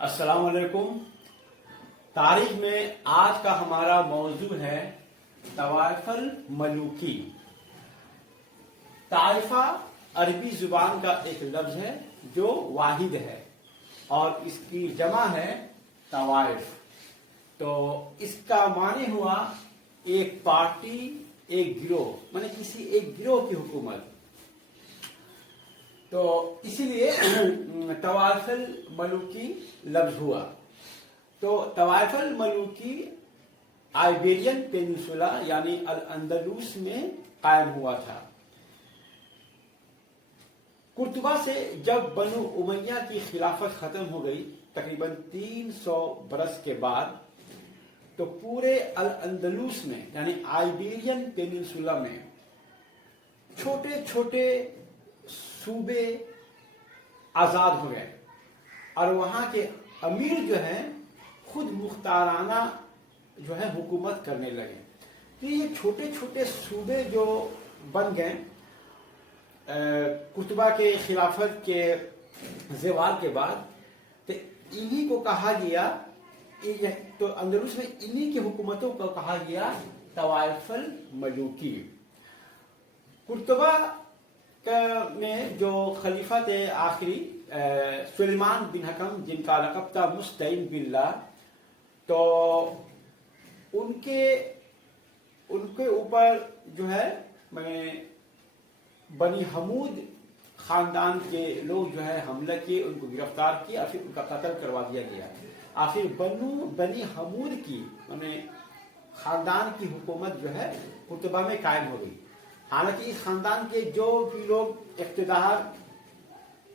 अस्सलाम वालेकुम। तारीख में आज का हमारा मौजू है तवाइफुल मलूकी। ताइफा अरबी जुबान का एक लफ्ज है जो वाहिद है और इसकी जमा है तवाइफ। तो इसका माने हुआ एक पार्टी, एक गिरोह, माने किसी एक गिरोह की हुकूमत। तो इसीलिए तवाइफुल मलूकी लफ्ज हुआ। तो तवाइफुल मलूकी आइबेरियन पेनिनसुला यानी अल अंदलूस में कायम हुआ था। कुर्तुबा से जब बनु उमैया की खिलाफत खत्म हो गई तकरीबन 300 बरस के बाद, तो पूरे अल अंदलूस में यानी आइबेरियन पेनिनसुला में छोटे छोटे सूबे आजाद हो गए और वहां के अमीर जो है खुद मुख्ताराना जो है हुकूमत करने लगे। तो ये छोटे छोटे सूबे जो बन गए कुतबा के खिलाफत के ज़वाल के बाद, तो इन्हीं को कहा गया, तो अंदलूस में इन्हीं की हुकूमतों को कहा गया तवाइफुल मलूकी। कुतबा में जो खलीफा थे आखिरी सुलेमान बिन हकम, जिनका लक़ब था मुस्तईन बिल्लाह, तो उनके ऊपर जो है मैंने बनी हमूद खानदान के लोग जो है हमला किए, उनको गिरफ्तार किया और फिर उनका कत्ल करवा दिया गया। आखिर बनी हमूद की मैंने खानदान की हुकूमत जो है कुतबा में कायम हो गई। हालांकि इस खानदान के जो भी लोग इख्तिदार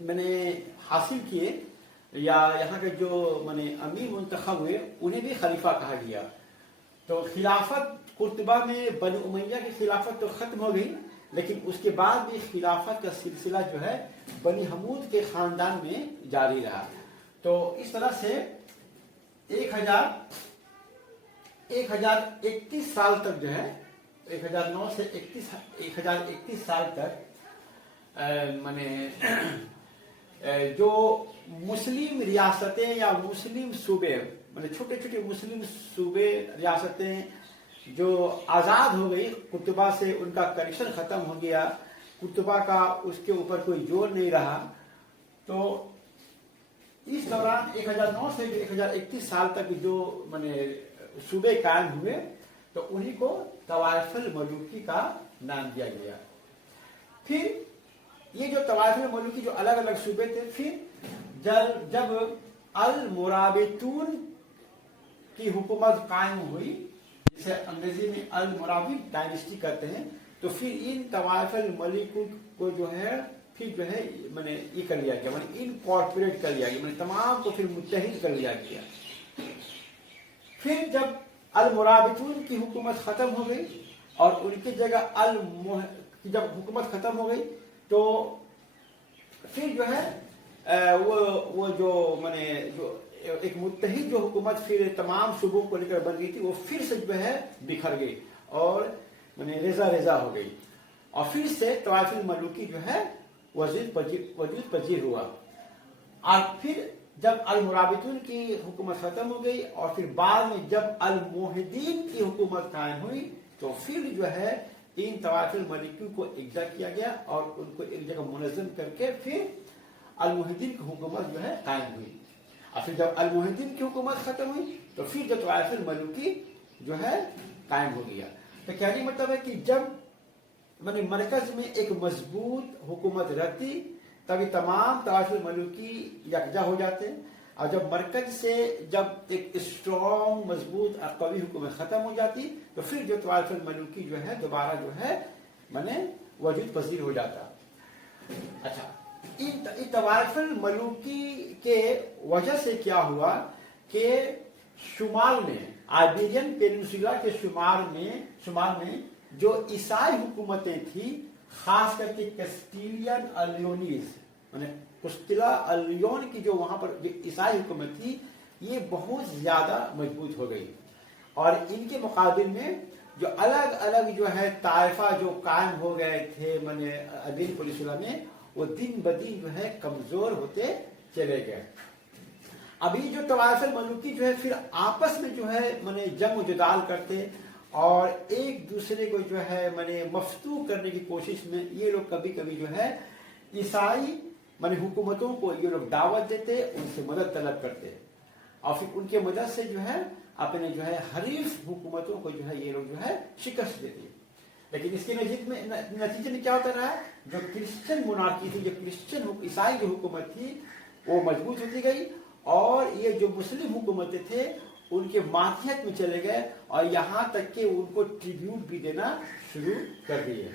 मैंने हासिल किए या यहाँ के जो मैंने अमीर मुंतखब हुए, उन्हें भी खलीफा कहा गया। तो खिलाफत कुतबा में बनी उमैया की खिलाफत तो खत्म हो गई, लेकिन उसके बाद भी खिलाफत का सिलसिला जो है बनी हमूद के खानदान में जारी रहा। तो इस तरह से 1031 साल तक जो है 1009 से 1031 साल तक माने जो मुस्लिम रियासतें या मुस्लिम सूबे माने छोटे छोटे मुस्लिम सूबे रियासतें जो आज़ाद हो गई, कुतबा से उनका कनेक्शन ख़त्म हो गया, कुतबा का उसके ऊपर कोई जोर नहीं रहा। तो इस दौरान 1009 से 1031 साल तक जो माने सूबे कायम हुए, तो उन्हीं को तवाइफुल मलूकी का नाम दिया गया। फिर ये जो तवाइफुल मलूकी जो अलग अलग सूबे थे, फिर जब अल मुराबितून की हुकूमत कायम हुई, जिसे अंग्रेजी में अल मुराबित डायनेस्टी कहते हैं, तो फिर इन तवाइफुल मलूकी को जो है फिर जो है मैंने ये कर लिया गया, मैंने इनकॉर्पोरेट कर लिया गया, मैंने तमाम को फिर मुत्तहिद कर लिया गया। फिर जब अल मुराबितून की हुकूमत खत्म हो गई और उनकी जगह जब हुकूमत खत्म हो गई, तो फिर जो है वो जो मैंने जो एक मुत्तहिद जो हुकूमत फिर तमाम सूबों को लेकर बन गई थी, वो फिर से जो है बिखर गई और मैंने रेजा हो गई और फिर से तवाइफुल मलूकी जो है वजूद पजीर हुआ। और फिर जब अल मुराबितून की हुकूमत खत्म हो गई और फिर बाद में जब अल मोहिदीन की हुकूमत कायम हुई, तो फिर जो है इन तवाइफुल मलूकी को इकट्ठा किया गया और उनको एक जगह मुनज़्ज़म करके फिर अल मोहिदीन की हुकूमत जो है कायम हुई। और फिर जब अल मोहिदीन की हुकूमत खत्म हुई, तो फिर जो तवाइफुल मलूकी जो है कायम हो गया। तो कहने मतलब है कि जब मैंने मरकज में एक मजबूत हुकूमत रहती, तभी तमाम तवाइफुल मलूकी यकजा हो जाते हैं। और जब मरकज से जब एक स्ट्रॉन्ग मजबूत और कवी हुकूमत खत्म हो जाती, तो फिर जो तवाइफुल मलूकी जो है दोबारा जो है मैंने वजूद पजीर हो जाता। अच्छा, इन तवाइफुल मलूकी के वजह से क्या हुआ कि शुमाल में आइबेरियन पेनिनसुला के शुमाल में जो ईसाई हुकूमतें थी, खास करके कैस्टिलियन अलियोनीज माने कुस्तिला अलियोन की जो वहां पर जो ईसाई हुकूमत थी, ये बहुत ज्यादा मजबूत हो गई और इनके मुकाबले में जो अलग अलग जो है ताइफा जो कायम हो गए थे मैंने अदीन पेनिनसुला में, वो दिन ब दिन जो है कमजोर होते चले गए। अभी जो तवाइफ मलूकी जो है फिर आपस में जो है माने जंग जदाल करते और एक दूसरे को जो है माने मफ्तू करने की कोशिश में ये लोग कभी कभी जो है ईसाई माने हुकूमतों को ये लोग दावत देते, उनसे मदद तलब करते और फिर उनके मदद से जो है अपने जो है हरीफ हुकूमतों को जो है ये लोग जो है शिकस्त देते। लेकिन इसके नतीजे में क्या होता रहा, जो क्रिश्चियन मोनार्की थी, जो क्रिश्चियन ईसाई जो हुकूमत थी वो मजबूत होती गई और ये जो मुस्लिम हुकूमतें थे उनके मातहत में चले गए और यहाँ तक कि उनको ट्रिब्यूट भी देना शुरू कर दिए।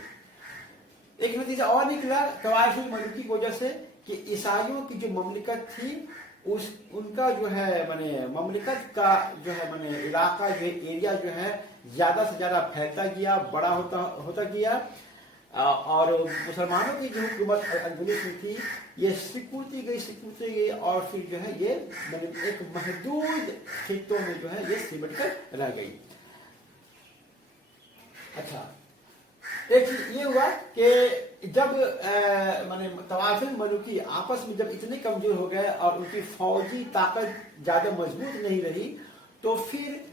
एक नतीजा और निकला तवाइफ मलूकी की वजह से कि ईसाइयों की जो ममलिकत थी उनका जो है माने ममलिकत का जो है माने इलाका जो एरिया जो है ज्यादा से ज्यादा फैलता गया, बड़ा होता गया और मुसलमानों की जो हुकूमत अंदलुस में थी ये सिकुड़ती गई और फिर जो है ये माने एक महदूद खित्तों में जो है ये सिमट कर रह गई। अच्छा, एक चीज ये हुआ कि जब माने तवाइफ मलूकी आपस में जब इतने कमजोर हो गए और उनकी फौजी ताकत ज्यादा मजबूत नहीं रही तो फिर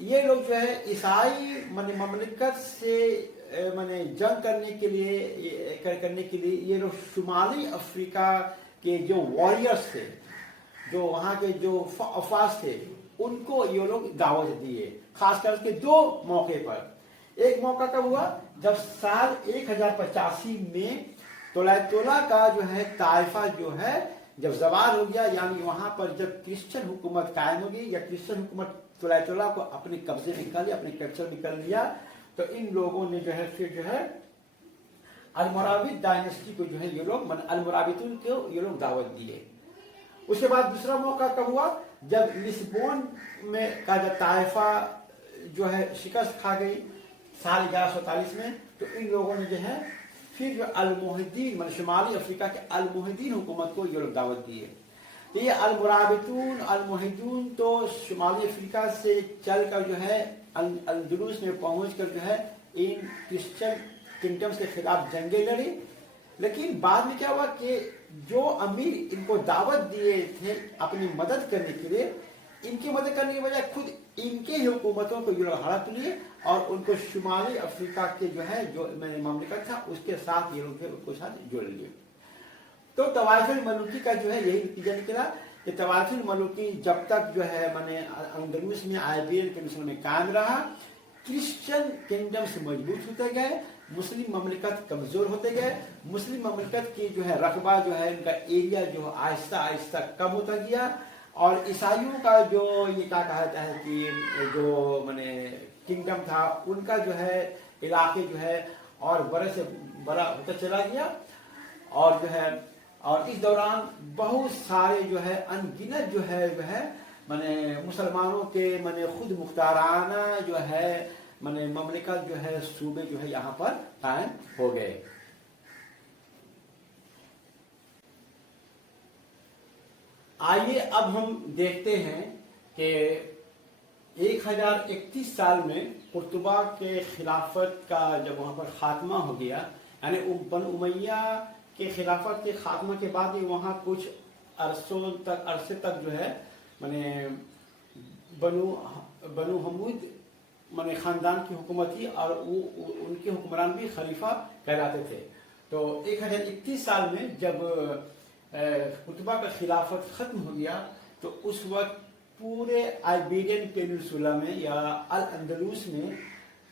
ये लोग जो है ईसाई माने ममलिकत से माने जंग करने के लिए ये लोग शुमाली अफ्रीका के जो वॉरियर्स थे, जो वहाँ के जो अफवाज थे, उनको ये लोग दावत दिए, खास करके दो मौके पर। एक मौका कब हुआ, जब साल 1085 में तोला का जो है ताइफा जो है जब जवाल हो गया, यानी वहां पर जब क्रिश्चियन हुकूमत कायम होगी या क्रिश्चियन हुकूमत तोला को अपने कब्जे में कर लिया, अपने कैप्चर में कर लिया, तो इन लोगों ने जो है फिर जो है अलमोराविद डायनेस्टी को जो है ये लोग अलमोरावितुन को ये लोग दावत दिए। उसके बाद दूसरा मौका कब हुआ, जब लिस्बोन में का जब ताइफा जो है शिकस्त खा गई साल 1147 में, तो इन लोगों ने जो है फिर जो अलमोहिदीन मतलब शुमाली अफ्रीका के अलमोहिदीन हुकूमत को ये लोग दावत दिए। तो ये अलमोहिदून तो शुमाली अफ्रीका से चलकर जो है अंदलुस में पहुंचकर जो है इन क्रिश्चियन किंगडम्स के खिलाफ जंगे लड़ी। लेकिन बाद में क्या हुआ कि जो अमीर इनको दावत दिए थे अपनी मदद करने के लिए, इनकी मदद करने की बजाय खुद इनके हुकूमतों को ये लोग हड़प लिए और उनको शुमाली अफ्रीका के जो है जो ममलिकत था उसके साथ ये लोग उनको साथ जोड़ लिए। तो तवाइफ मलूकी का जो है यही नतीजा निकला कि तवाइफ मलूकी जब तक जो है माने अंदलुस में आइबेरियन पेनिनसुला में कायम रहा, क्रिश्चियन किंगडम से मजबूत होते गए, मुस्लिम ममलिकत कमजोर होते गए, मुस्लिम ममलिकत की जो है रकबा जो है इनका एरिया जो आहिस्ता आहिस्ता कम होता गया और ईसाइयों का जो ये क्या कहता है कि जो माने किंगडम था उनका जो है इलाके जो है और बड़े से बड़ा होता चला गया और जो है और इस दौरान बहुत सारे जो है अनगिनत जो है माने मुसलमानों के माने खुद मुख्ताराना जो है माने ममलिकत जो है सूबे जो है यहाँ पर कायम हो गए। आइए अब हम देखते हैं कि 1031 साल में कुर्तुबा के खिलाफत का जब वहाँ पर खात्मा हो गया, यानी बनु उमैया के खिलाफत के खात्मा के बाद ही वहाँ कुछ अरसे तक जो है माने बनु हमूद माने खानदान की हुकूमत थी और वो उनके हुक्मरान भी खलीफा कहलाते थे। तो 1031 साल में जब कुतुबा का खिलाफत खत्म हो गया तो उस वक्त पूरे आइबेरियन पेनिनसुला में या अल अंदलुस में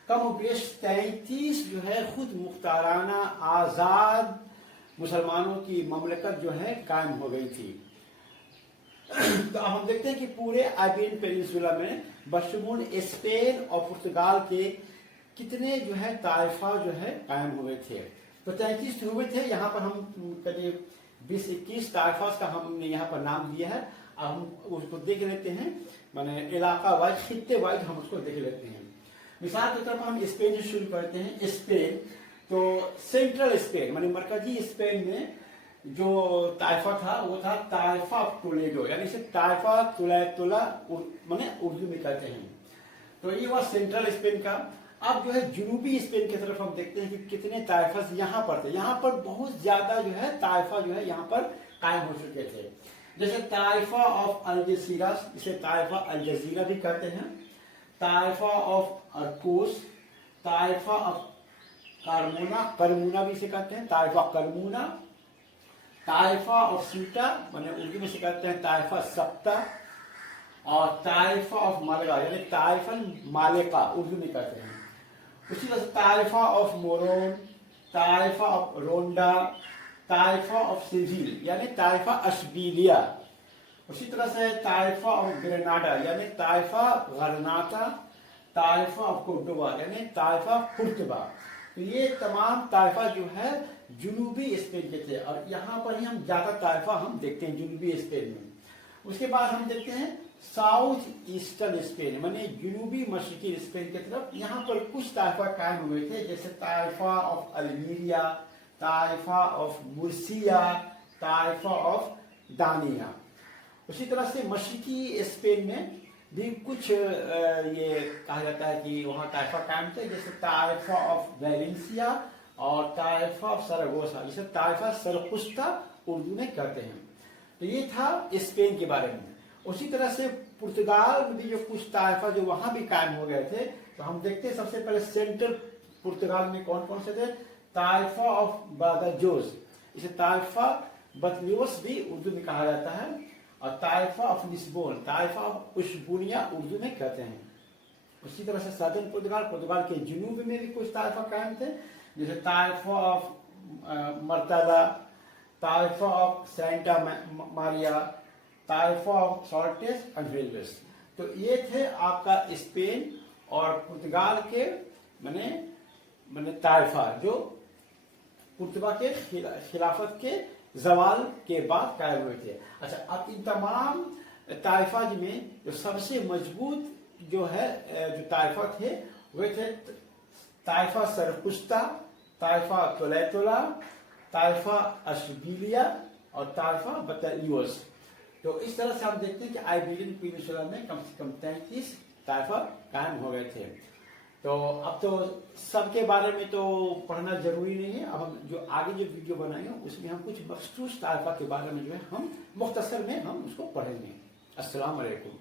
कम बेश 33 जो है खुद मुख्ताराना आज़ाद मुसलमानों की ममलकत जो है कायम हो गई थी। तो अब हम देखते हैं कि पूरे आइबेरियन पेनिनसुला में बशमूल स्पेन और पुर्तगाल के कितने जो है ताइफा जो है कायम हुए थे। तो 33 हुए थे, यहाँ पर हम करीब 20-21 ताइफास का हमने यहाँ पर नाम दिया है। अब हम उसको देख लेते हैं, माने इलाका वाइज खित्ते वाइज हम उसको देख लेते हैं। मिसाल के तौर पर हम स्पेन से शुरू करते हैं। स्पेन तो सेंट्रल स्पेन माने मरकजी स्पेन में जो ताइफा था वो था ताइफा टोलेडो, यानी इसे ताइफा तुला माने उर्दू में कहते हैं। तो ये हुआ सेंट्रल स्पेन का। अब जो है जुनूबी स्पेन की तरफ हम देखते हैं कि कितने ताइफा यहाँ पर थे। यहाँ पर बहुत ज्यादा जो है ताइफा जो है यहाँ पर कायम हो चुके थे। जैसे ताइफा ऑफ अलजजीरा, इसे ताइफा अलजजीरा भी कहते हैं, ताइफा ऑफ अर्कोस, ताइफा ऑफ कारमोना, करमूना भी इसे कहते हैं, ताइफा करमूना, ताइफा ऑफ सीटा, मैंने उर्दू में से कहते हैं ताइफा सप्ता, और ताइफा ऑफ मालगा यानी ताइफन मालेका उर्दू में कहते हैं। उसी तरह से ताइफा ऑफ मोरोन, ताइफा ऑफ रोंडा, ताइफा ऑफ सिजिल यानी ताइफा अशबीलिया। उसी तरह से ताइफा ऑफ ग्रेनाडा यानी ताइफा गरनाता, ताइफा ऑफ कोर्डोबा यानी ताइफा कुर्तबा। तो ये तमाम ताइफा जो है जुनूबी स्पेन के थे, और यहाँ पर ही हम ज्यादा ताइफा हम देखते हैं जुनूबी स्पेन में। उसके बाद हम देखते हैं साउथ ईस्टर्न स्पेन माने जुनूबी मशरकी स्पेन की तरफ। यहाँ पर कुछ ताइफा कायम हुए थे, जैसे ताइफा ऑफ अल्मीरिया, ताइफा ऑफ मुर्सिया, ताइफा ऑफ दानिया। उसी तरह से मशरकी स्पेन में भी कुछ ये कहा जाता है कि वहाँ ताइफा कायम थे, जैसे ताइफा ऑफ वैलेंसिया और ताइफा ऑफ सरगोसा, जिसे ताइफा सरकुस्ता उर्दू में कहते हैं। तो ये था स्पेन के बारे में। उसी तरह से पुर्तगाल में भी जो कुछ ताइफा जो वहां भी कायम हो गए थे, तो हम देखते हैं सबसे पहले सेंट्रल पुर्तगाल में कौन कौन से थे। ताइफा ऑफ बादाजोस, इसे ताइफा बतलियोस भी उर्दू में कहा जाता है, और ताइफा ऑफ लिस्बोन, ताइफा ऑफ उशबुनिया उर्दू में कहते हैं। उसी तरह से सदर्न पुर्तगाल, पुर्तगाल के जुनूब में भी कुछ ताइफा कायम थे, जैसे ताइफा ऑफ मर्ताला, ताइफा ऑफ सेंटा मारिया, ताइफा ऑफ सॉल्टेस एंड वेल्वेस। तो ये थे आपका स्पेन और पुर्तगाल के माने ताइफा जो पुर्तगाल के खिलाफत के जवाल के बाद कायम हुए थे। अच्छा, अब इन तमाम ताइफा में जो सबसे मजबूत जो है जो ताइफा थे वे थे ताइफा सरकुस्ता, ताइफा तोलेतोला, ताइफा अशबीलिया और ताइफा बतलियोस। तो इस तरह से हम देखते हैं कि आइबेरियन पेनिनसुला में कम से कम 33 ताइफा कायम हो गए थे। तो अब तो सबके बारे में तो पढ़ना जरूरी नहीं है। अब हम जो आगे जो वीडियो बनाएंगे उसमें हम कुछ मखसूस ताइफा के बारे में जो है हम मुख्तसर में हम उसको पढ़ेंगे। अस्सलाम वालेकुम।